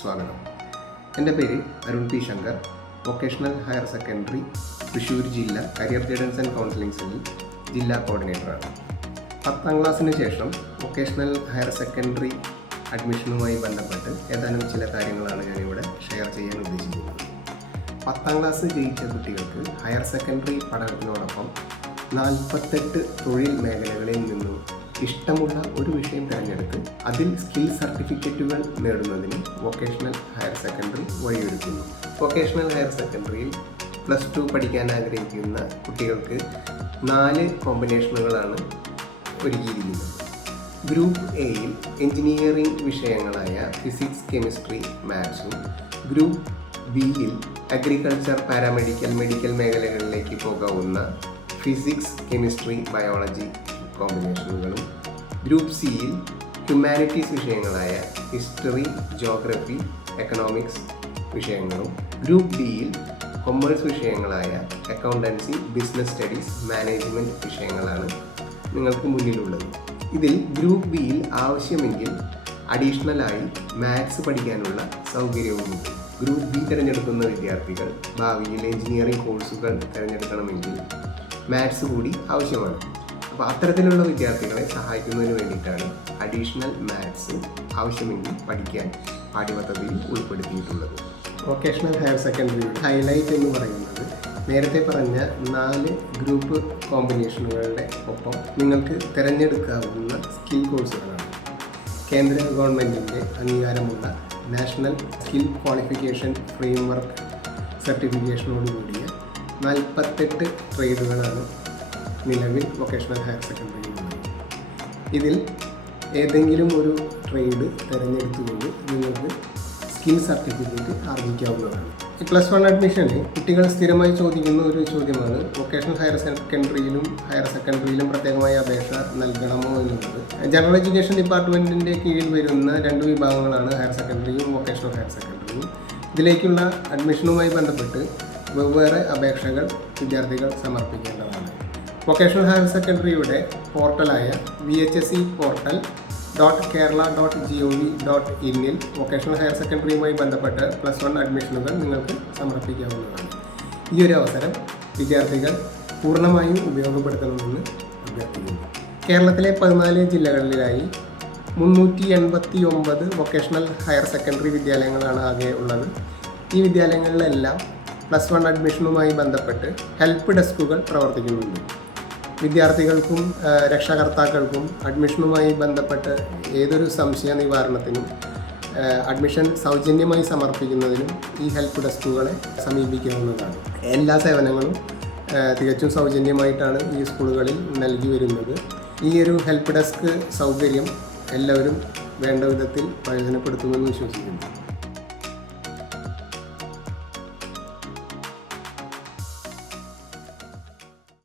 സ്വാഗതം. എന്റെ പേര് Arun P Shankar. Vocational higher secondary Thrissur ജില്ല കരിയർ ഗൈഡൻസ് ആൻഡ് കൗൺസിലിംഗ് സെല്ലിൽ ജില്ലാ കോർഡിനേറ്ററാണ് പത്താം ക്ലാസ്സിന് ശേഷം വൊക്കേഷണൽ ഹയർ സെക്കൻഡറി അഡ്മിഷനുമായി ബന്ധപ്പെട്ട് ഏതാനും ചില കാര്യങ്ങളാണ് ഞാനിവിടെ ഷെയർ ചെയ്യാൻ ഉദ്ദേശിക്കുന്നത്. പത്താം ക്ലാസ് ജയിച്ച കുട്ടികൾക്ക് ഹയർ സെക്കൻഡറി പഠനത്തിനോടൊപ്പം നാൽപ്പത്തെട്ട് തൊഴിൽ മേഖലകളിൽ നിന്നും ഇഷ്ടമുള്ള ഒരു വിഷയം തിരഞ്ഞെടുത്ത് അതിൽ സ്കിൽ സർട്ടിഫിക്കറ്റുകൾ നേടുന്നതിന് വൊക്കേഷണൽ ഹയർ സെക്കൻഡറി വഴിയൊരുക്കുന്നു. വൊക്കേഷണൽ ഹയർ സെക്കൻഡറിയിൽ പ്ലസ് ടു പഠിക്കാൻ ആഗ്രഹിക്കുന്ന കുട്ടികൾക്ക് നാല് കോമ്പിനേഷനുകളാണ് ഒരുക്കിയിരിക്കുന്നത്. ഗ്രൂപ്പ് എയിൽ എഞ്ചിനീയറിംഗ് വിഷയങ്ങളായ ഫിസിക്സ് കെമിസ്ട്രി മാത്സും ഗ്രൂപ്പ് ബിയിൽ അഗ്രികൾച്ചർ പാരാമെഡിക്കൽ മെഡിക്കൽ മേഖലകളിലേക്ക് പോകാവുന്ന ഫിസിക്സ് കെമിസ്ട്രി ബയോളജി കോമ്പിനേഷനുകളും ഗ്രൂപ്പ് സിയിൽ ഹ്യൂമാനിറ്റീസ് വിഷയങ്ങളായ ഹിസ്റ്ററി ജോഗ്രഫി എക്കണോമിക്സ് വിഷയങ്ങളും ഗ്രൂപ്പ് ഡിയിൽ കൊമേഴ്സ് വിഷയങ്ങളായ അക്കൗണ്ടൻസി ബിസിനസ് സ്റ്റഡീസ് മാനേജ്മെന്റ് വിഷയങ്ങളാണ് നിങ്ങൾക്ക് മുന്നിലുള്ളത്. ഇതിൽ ഗ്രൂപ്പ് ബിയിൽ ആവശ്യമെങ്കിൽ അഡീഷണലായി മാത്സ് പഠിക്കാനുള്ള സൗകര്യവുമുണ്ട്. ഗ്രൂപ്പ് ബി തിരഞ്ഞെടുക്കുന്ന വിദ്യാർത്ഥികൾ ഭാവിയിൽ എഞ്ചിനീയറിംഗ് കോഴ്സുകൾ തിരഞ്ഞെടുക്കണമെങ്കിൽ മാത്സ് കൂടി ആവശ്യമാണ്. അപ്പോൾ അത്തരത്തിലുള്ള വിദ്യാർത്ഥികളെ സഹായിക്കുന്നതിന് വേണ്ടിയിട്ടാണ് അഡീഷണൽ മാത്സ് ആവശ്യമെങ്കിൽ പഠിക്കാൻ പാഠ്യപദ്ധതിയിൽ ഉൾപ്പെടുത്തിയിട്ടുള്ളത്. വൊക്കേഷണൽ ഹയർ സെക്കൻഡറി ഹൈലൈറ്റ് എന്ന് പറയുന്നത് നേരത്തെ പറഞ്ഞ നാല് ഗ്രൂപ്പ് കോമ്പിനേഷനുകളുടെ ഒപ്പം നിങ്ങൾക്ക് തിരഞ്ഞെടുക്കാവുന്ന സ്കിൽ കോഴ്സുകളാണ് കേന്ദ്ര ഗവൺമെന്റിന്റെ അംഗീകാരമുള്ള നാഷണൽ സ്കിൽ ക്വാളിഫിക്കേഷൻ ഫ്രെയിംവർക്ക് സർട്ടിഫിക്കേഷനോടുകൂടിയ നാൽപ്പത്തെട്ട് ട്രേഡുകളാണ് നിലവിൽ വൊക്കേഷണൽ ഹയർ സെക്കൻഡറി ഇതിൽ ഏതെങ്കിലും ഒരു ട്രേഡ് തിരഞ്ഞെടുത്തുകൊണ്ട് നിങ്ങൾക്ക് സ്കിൽ സർട്ടിഫിക്കറ്റ് ആർജിക്കാവുന്നതാണ് പ്ലസ് വൺ അഡ്മിഷന് കുട്ടികൾ സ്ഥിരമായി ചോദിക്കുന്ന ഒരു ചോദ്യമാണ് വൊക്കേഷണൽ ഹയർ സെക്കൻഡറിയിലും ഹയർ സെക്കൻഡറിയിലും പ്രത്യേകമായ അപേക്ഷ നൽകണമോ എന്നുള്ളത്. ജനറൽ എഡ്യൂക്കേഷൻ ഡിപ്പാർട്ട്മെന്റിന്റെ കീഴിൽ വരുന്ന രണ്ട് വിഭാഗങ്ങളാണ് ഹയർ സെക്കൻഡറിയും വൊക്കേഷണൽ ഹയർ സെക്കൻഡറിയും ഇതിലേക്കുള്ള അഡ്മിഷനുമായി ബന്ധപ്പെട്ട് വെവ്വേറെ അപേക്ഷകൾ വിദ്യാർത്ഥികൾ സമർപ്പിക്കേണ്ടതാണ്. വൊക്കേഷണൽ ഹയർ സെക്കൻഡറിയുടെ പോർട്ടലായ V H S E portal dot Kerala dot G O V dot ഇന്നിൽ vocational higher സെക്കൻഡറിയുമായി ബന്ധപ്പെട്ട് പ്ലസ് വൺ അഡ്മിഷനുകൾ നിങ്ങൾക്ക് സമർപ്പിക്കാവുന്നതാണ്. ഈ ഒരു അവസരം വിദ്യാർത്ഥികൾ പൂർണമായും ഉപയോഗപ്പെടുത്തണമെന്ന് അഭ്യർത്ഥിക്കുന്നു. കേരളത്തിലെ പതിനാല് ജില്ലകളിലായി മുന്നൂറ്റി എൺപത്തി ഒമ്പത് വൊക്കേഷണൽ ഹയർ സെക്കൻഡറി വിദ്യാലയങ്ങളാണ് ആകെ ഉള്ളത്. ഈ വിദ്യാലയങ്ങളിലെല്ലാം പ്ലസ് വൺ അഡ്മിഷനുമായി ബന്ധപ്പെട്ട് ഹെൽപ്പ് ഡെസ്കുകൾ പ്രവർത്തിക്കുന്നുണ്ട്. വിദ്യാർത്ഥികൾക്കും രക്ഷാകർത്താക്കൾക്കും അഡ്മിഷനുമായി ബന്ധപ്പെട്ട് ഏതൊരു സംശയ നിവാരണത്തിനും അഡ്മിഷൻ സൗജന്യമായി സമർപ്പിക്കുന്നതിനും ഈ ഹെൽപ്പ് ഡെസ്കുകളെ സമീപിക്കാവുന്നതാണ് എല്ലാ സേവനങ്ങളും തികച്ചും സൗജന്യമായിട്ടാണ് ഈ സ്കൂളുകളിൽ നൽകി വരുന്നത്. ഈ ഒരു ഹെൽപ്പ് ഡെസ്ക് സൗകര്യം എല്ലാവരും വേണ്ട വിധത്തിൽ പ്രയോജനപ്പെടുത്തുമെന്ന് വിശ്വസിക്കുന്നു.